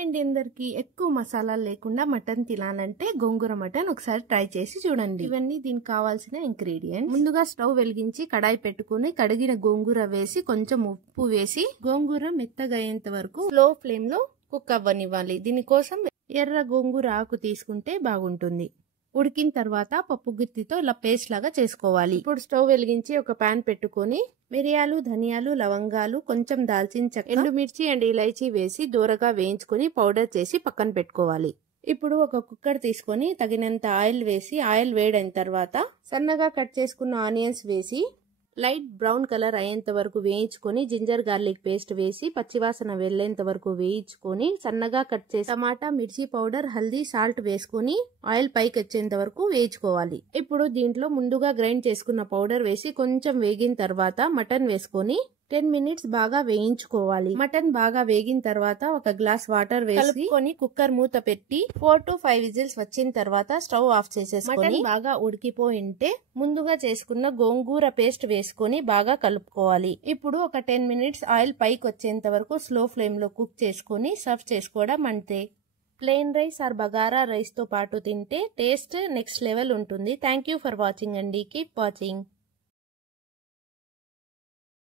Hi అండి, అందరికి ఎక్కువ మసాలాలు లేకుండా మటన్ తినాలంటే గోంగూర మటన్ ఒకసారి ట్రై చేసి చూడండి. ఇవన్నీ దీనికి కావాల్సిన ఇంగ్రీడియంట్స్. ముందుగా స్టవ్ వెలిగించి కడాయి పెట్టుకుని కడిగిన గోంగూర వేసి కొంచెం ఉప్పు వేసి గోంగూర మెత్తగా అయ్యేంత వరకు స్లో ఫ్లేమ్ లో కుక్ అవ్వనివ్వాలి. దీనికోసం ఎర్ర గోంగూర ఆకు తీసుకుంటే బాగుంటుంది. ఉడికిన తర్వాత పప్పు గుత్తితో ఇలా పేస్ట్ లాగా చేసుకోవాలి. ఇప్పుడు స్టవ్ వెలిగించి ఒక పాన్ పెట్టుకొని మిరియాలు, ధనియాలు, లవంగాలు, కొంచెం దాల్చిన చెక్క, ఎండుమిర్చి అండ్ ఇలైచీ వేసి దూరగా వేయించుకొని పౌడర్ చేసి పక్కన పెట్టుకోవాలి. ఇప్పుడు ఒక కుక్కర్ తీసుకొని తగినంత ఆయిల్ వేసి ఆయిల్ వేడైన తర్వాత సన్నగా కట్ చేసుకున్న ఆనియన్స్ వేసి లైట్ బ్రౌన్ కలర్ అయ్యేంత వరకు వేయించుకొని జింజర్ గార్లిక్ పేస్ట్ వేసి పచ్చివాసన వెళ్లేంత వరకు వేయించుకొని సన్నగా కట్ చేసి టమాటా, మిర్చి పౌడర్, హల్దీ, సాల్ట్ వేసుకుని ఆయిల్ పైకి వచ్చేంత వరకు వేయించుకోవాలి. ఇప్పుడు దీంట్లో ముందుగా గ్రైండ్ చేసుకున్న పౌడర్ వేసి కొంచెం వేగిన తర్వాత మటన్ వేసుకొని 10 మినిట్స్ బాగా వేయించుకోవాలి. మటన్ బాగా వేగిన తర్వాత ఒక గ్లాస్ వాటర్ వేసి కలుపుకొని కుక్కర్ మూత పెట్టి 4 to 5 విజిల్స్ వచ్చిన తర్వాత స్టవ్ ఆఫ్ చేసేసుకొని మటన్ బాగా ఉడికిపోయింటే ముందుగా చేసుకున్న గోంగూర పేస్ట్ వేసుకొని బాగా కలుపుకోవాలి. ఇప్పుడు ఒక 10 మినిట్స్ ఆయిల్ పైకి వచ్చేంత వరకు స్లో ఫ్లేమ్ లో కుక్ చేసుకొని సర్వ్ చేసుకోవడం అంతే. Plain rice or bagara rice తో పాటు తింటే టేస్ట్ నెక్స్ట్ లెవెల్ ఉంటుంది. థ్యాంక్ యూ ఫర్ వాచింగ్ అండి. Keep watching.